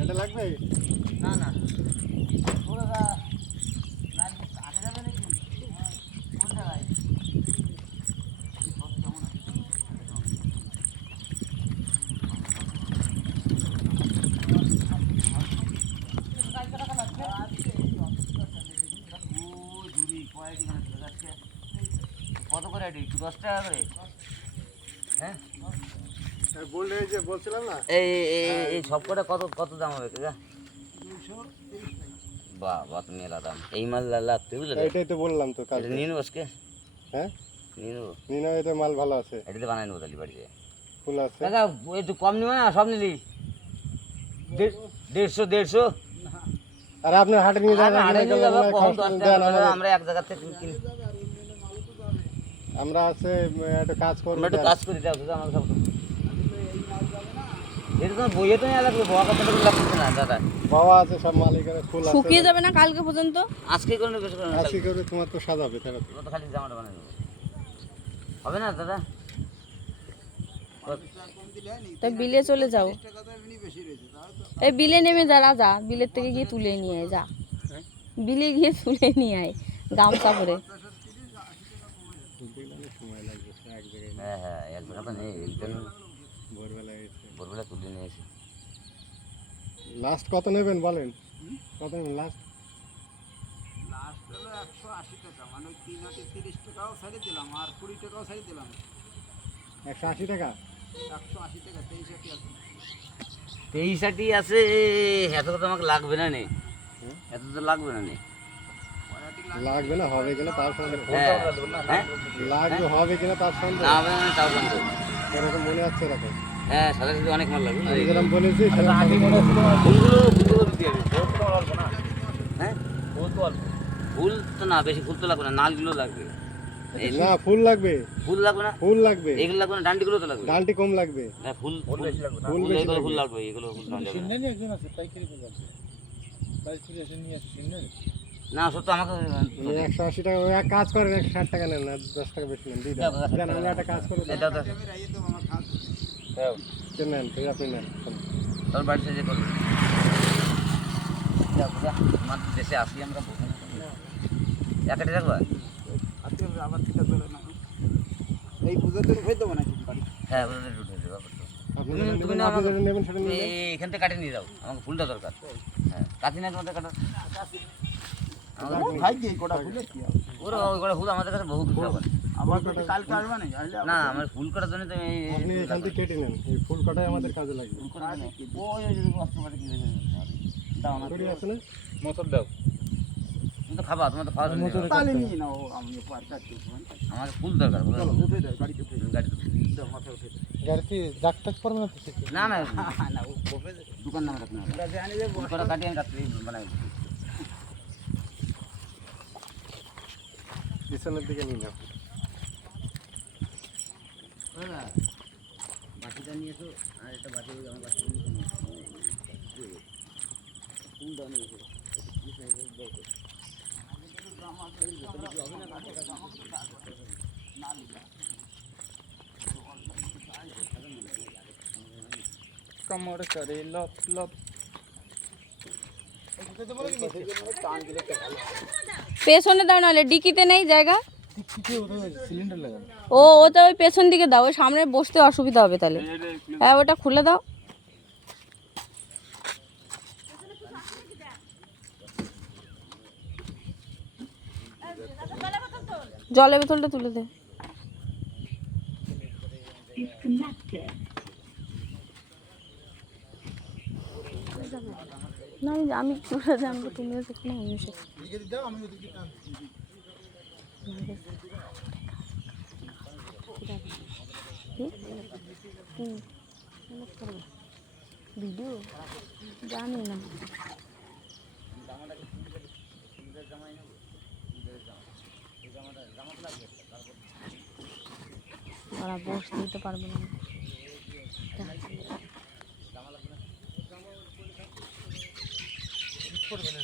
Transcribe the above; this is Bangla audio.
এটা লাগবে না না কত করে 10 টাকা করে? হ্যাঁ বললে যে বলছিলাম না এই সব কটা কত কত দাম হবে কাকা? বাহ বাহ মেলা দাম। এই মাল লাগতে বুঝলে? এটাই তো বললাম তো কাল নিয়ে নেবো আজকে। হ্যাঁ নিয়ে নেবো, নিয়ে নাও, এটা মাল ভালো আছে, এটাতে বানাই নেবো তাহলে বাড়িতে। ফুল আছে কাকা একটু কম নিবে না? সব নিলি 150 আর আপনার হাটে নিয়ে যাবেন, আমরা এক জায়গা থেকে কিনি। আমরা আছে একটা কাজ করব, আমরা একটু কাজ করি দাও আমাকে সব। এটা তো বইয়ে তো নিয়ে লাগবে, বয়া কথা লাগছে না দাদা। বাবা আছে সব মালিকের ফুল আছে, শুকিয়ে যাবে না কালকে পর্যন্ত? আজকে করে নেবে, আজকে করে তোমার তো সাজাবে তাহলে তো খালি জামাটা বানিয়ে দেবো, হবে না দাদা? তাই বিলে চলে যাও, এই বিলে নেমে যারা যা, বিলের থেকে গিয়ে তুলে নিয়ে আয়, যা বিলে গিয়ে তুলে নিয়ে আয় গামছা করে। সময় লাগবে এক জায়গায়, হ্যাঁ হ্যাঁ এক জায়গা তো নেই, ভোরবেলা ভোরবেলা তুলে নিয়ে এসে। লাস্ট কত নেবেন বলেন, কত নেবেন লাস্ট? লাস্ট হলো 180 টাকা, মানে 3 হাতে 30 টাকাও ছাড়ি দিলাম আর 20 টাকাও ছাড়ি দিলাম। 180 টাকা, 180 টাকা 23 আছে। 23 আছে, এত তো আমাকে লাগবে না নে, এত তো লাগবে না নে। লাগবে না হবে কিনা তার সঙ্গে, হ্যাঁ হ্যাঁ লাগবে হবে কিনা তার সঙ্গে, না হবে না তাও বন্ধ। এরকম মনে হচ্ছে এরকম, হ্যাঁ সাথে সাথে অনেক মাল লাগবে। আমি যেরকম বলেছি ফুলগুলো দিতে হবে। হ্যাঁ ফুল তো না, বেশি ফুল তো লাগবে না, নালগুলো লাগবে। না ফুল লাগবে, ফুল লাগবে না, ফুল লাগবে, এগুলো লাগবে না, ডান্ডিগুলো তো লাগবে। ডালটি কম লাগবে, হ্যাঁ ফুল বেশি লাগবে, ফুল ফুল বেশি এগুলো লাগবে। ফুল লাগবে, এগুলো ফুল লাগবে না। সত্য আমাকে 180 টাকা, এক কাজ করেন 160 টাকা নেন না, 10 টাকা বেশি নেন, দিয়ে দেন। দেন, আমরা একটা কাজ করে এটা তো আমি রাইয়ে দেবো আমার খাত। নেন, ঠিক আপনি নেন। তোর বাড়িতে যে করবে আমার দেশে আসি আমরা, একাটি রাখবা। আজকে আবার থেকে ধরে না এই পূজাতে উঠে দেবো নাকি বাড়ি? হ্যাঁ ওটা উঠে দেবো। আপনি তুমি যেটা তুমি নেবেন, না আপনি আমাকে যেটা নেবেন সেটা তুমি নিয়ে এখান থেকে কাটে নিয়ে যাও, আমাকে ফুলটা দরকার। হ্যাঁ কাটি না তোমাদের কাটা, ভাই দিয়ে কোটা ফুলে কি হবে? ওরা ওই কটা ফুল আমাদের কাছে বহু কিছু আবার। আবার যদি কালকে আসবে না আসলে না আমার ফুল কাটার জন্য তো আপনি এখান থেকে কেটে নেন, এই ফুল কটাই আমাদের কাজে লাগবে। দাও না, ছড়ি আছে না? তুমি তো খাবা, তোমার তো খাওয়া জন্য তাহলে নিয়ে নাও, আমি পারটা কি আমার ফুল দরকার। চলো উঠে দাও, গাড়িতে উঠে দাও, গাড়িতে দাও মাথায় উঠে দাও। গাড়িতে জাক টাক করবে না তো সেটা? না না না ও কোপে দে দোকান নামে রাখতে হবে, জানি যে ফুল কটা কাটি আমি রাত্রি বানাই। পিছনের দিকে নিয়ে নাও। বাটিটা নিয়ে এসো, আর একটা বাটি আমার বাটি ফুলটা নিয়ে এসো। कमर करे लप लप পেছনে দাও, নাহলে ডিকিতে নেই জায়গা। সিলিন্ডার লাগানো ও ওটা ওই পেছন দিকে দাও, ওই সামনে বসতে অসুবিধা হবে তাহলে। হ্যাঁ ওটা খুলে দাও, জলের বোতলটা তুলে দে। না আমি তুলে জানবো, তুমি সেখানে আমি ভিডিও জানি না, ওরা বসতে দিতে পারবে না। করবে না